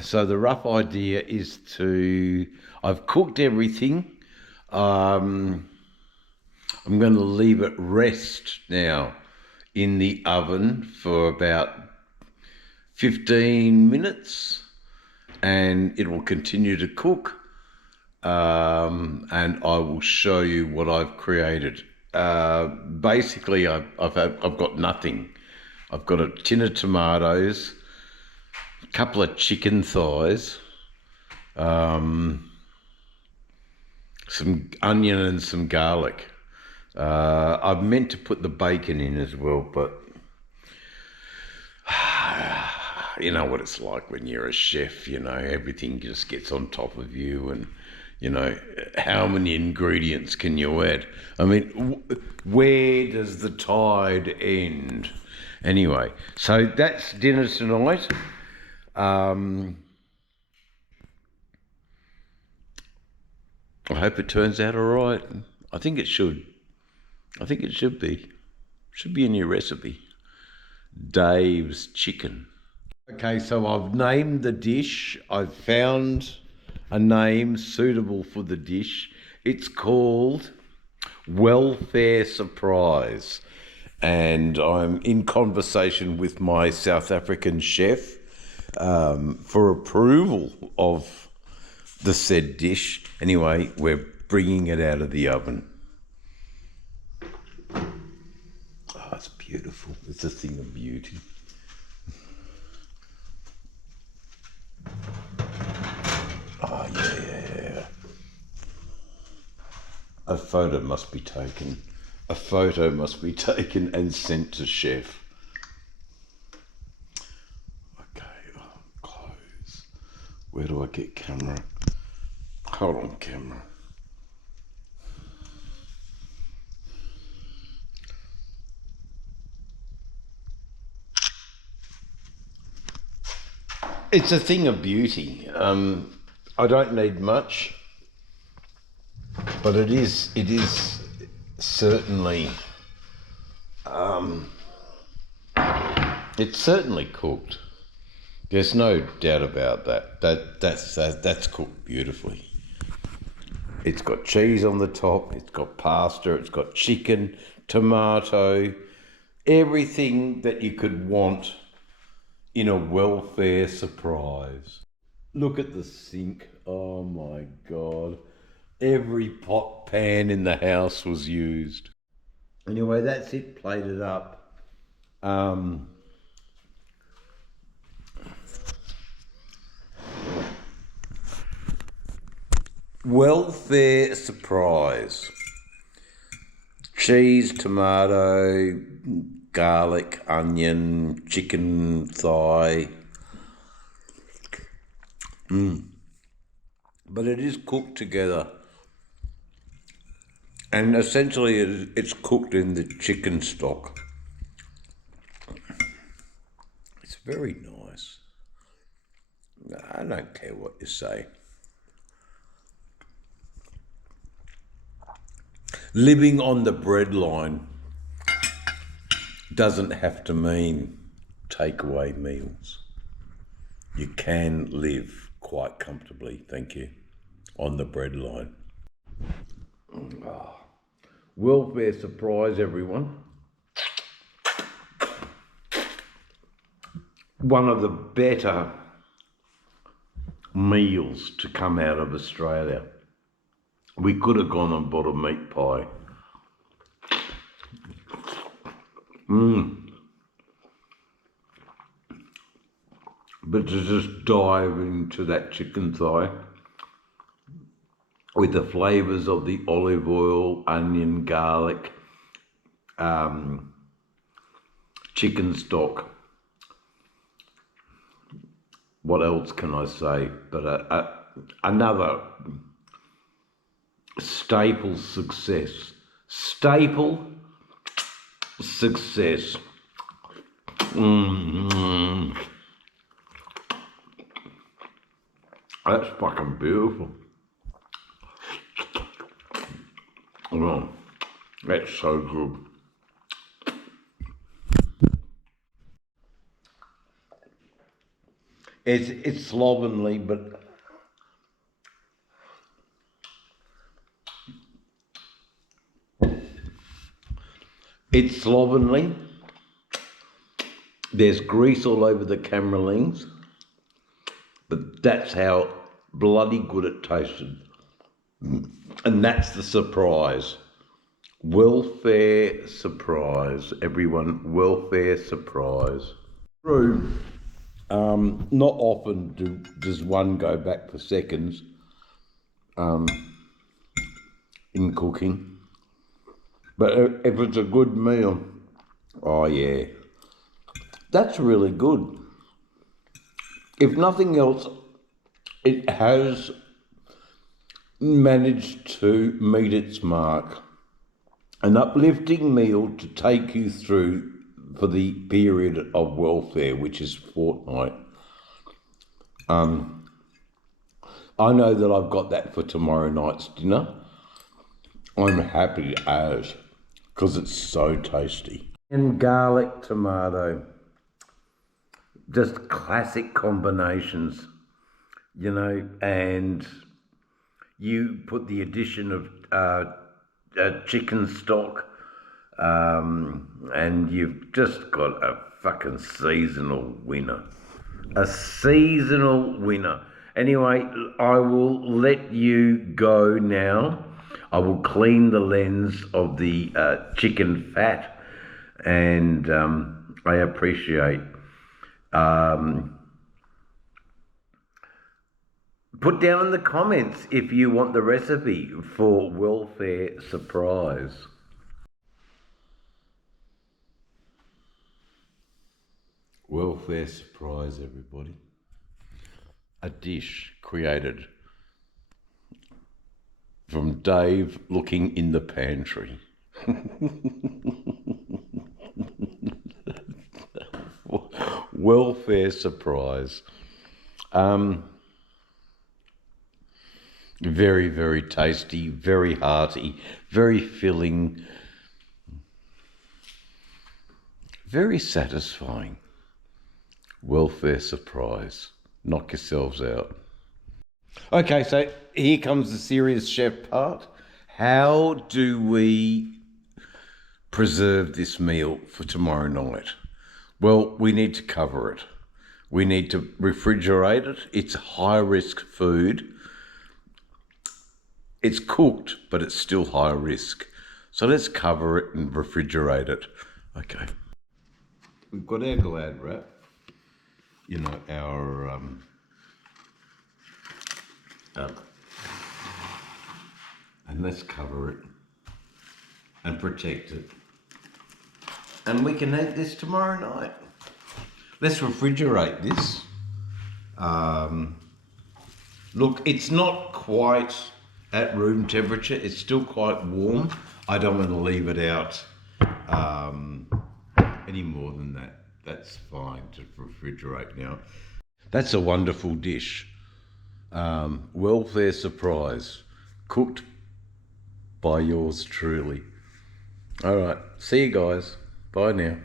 So the rough idea is I've cooked everything. Um, I'm going to leave it rest now in the oven for about 15 minutes and it will continue to cook. And I will show you what I've created. Basically, I've got nothing. I've got a tin of tomatoes, a couple of chicken thighs, some onion and some garlic. I've meant to put the bacon in as well, but you know what it's like when you're a chef, everything just gets on top of you and, how many ingredients can you add? I mean, where does the tide end? Anyway, so that's dinner tonight. I hope it turns out all right. I think it should. I think it should be. Should be in your recipe. Dave's chicken. Okay, so I've named the dish. I've found a name suitable for the dish. It's called Welfare Surprise. And I'm in conversation with my South African chef for approval of the said dish. Anyway, we're bringing it out of the oven. Oh, it's beautiful. It's a thing of beauty. Oh, yeah. A photo must be taken. A photo must be taken and sent to chef. Okay, close. Where do I get camera? Hold on, camera. It's a thing of beauty. I don't need much, but it is certainly it's certainly cooked. There's no doubt about that. That's cooked beautifully. It's got cheese on the top. It's got pasta. It's got chicken, tomato, everything that you could want in a welfare surprise. Look at the sink. Oh my God. Every pot pan in the house was used. Anyway, that's it, plated up. Welfare surprise. Cheese, tomato, garlic, onion, chicken thigh. But it is cooked together. And essentially it's cooked in the chicken stock. It's very nice. I don't care what you say. Living on the breadline doesn't have to mean takeaway meals. You can live quite comfortably, thank you, on the breadline. Oh. Welfare surprise, everyone. One of the better meals to come out of Australia. We could have gone and bought a meat pie. But to just dive into that chicken thigh with the flavours of the olive oil, onion, garlic, chicken stock. What else can I say? But another staple success. Staple success. That's fucking beautiful. Oh, that's so good. It's slovenly, but it's slovenly. There's grease all over the camera lens, but that's how bloody good it tasted. And that's the surprise. Welfare surprise, everyone. Welfare surprise. True. Not often does one go back for seconds in cooking. But if it's a good meal, oh yeah, that's really good. If nothing else, it has managed to meet its mark. An uplifting meal to take you through for the period of welfare, which is fortnight. I know that I've got that for tomorrow night's dinner. I'm happy as, because it's so tasty. And garlic tomato, just classic combinations, you know, and you put the addition of chicken stock, and you've just got a fucking seasonal winner. A seasonal winner. Anyway, I will let you go now. I will clean the lens of the chicken fat, and I appreciate. Put down in the comments if you want the recipe for welfare surprise. Welfare surprise, everybody. A dish created from Dave looking in the pantry. Welfare surprise. Very, very tasty, very hearty, very filling, very satisfying. Welfare surprise. Knock yourselves out. Okay, so here comes the serious chef part. How do we preserve this meal for tomorrow night? Well, we need to cover it. We need to refrigerate it. It's high-risk food. It's cooked, but it's still high risk. So let's cover it and refrigerate it. Okay. We've got our Glad wrap. You know, our and let's cover it and protect it. And we can eat this tomorrow night. Let's refrigerate this. Look, it's not quite at room temperature. It's still quite warm. I don't want to leave it out any more than that. That's fine to refrigerate now. That's a wonderful dish. Welfare surprise, cooked by yours truly. All right, see you guys. Bye now.